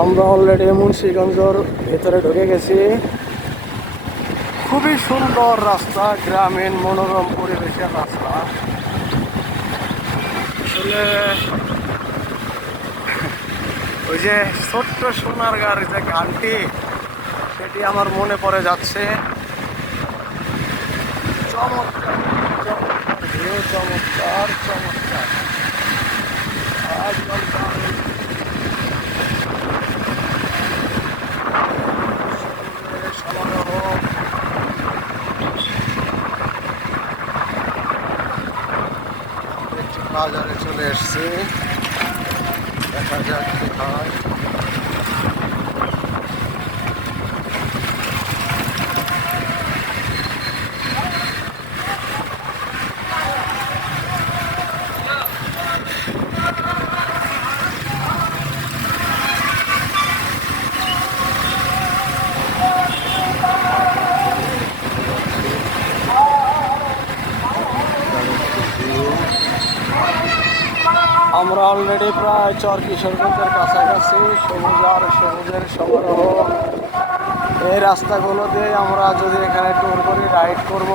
আমরা অলরেডি মুন্সিগঞ্জের ভিতরে ঢুকে গেছি। খুবই সুন্দর রাস্তা, গ্রামীণ মনোরম পরিবেশের রাস্তা। আসলে ওই যে ছোট্ট সোনারগাঁর যে গানটি, সেটি আমার মনে পড়ে যাচ্ছে। চমৎকার চমৎকার ভিউ, চমৎকার চমৎকার, একদম দারুণ। সমারোহ। বাজারে চলে এসছি, দেখা যাক কি হয়। আমরা অলরেডি প্রায় চর কিশোরগঞ্জের কাছাকাছি। সবুজ আর সবুজের সমারোহ। এই রাস্তাগুলো দিয়ে আমরা যদি এখানে ট্যুর করি, রাইড করব।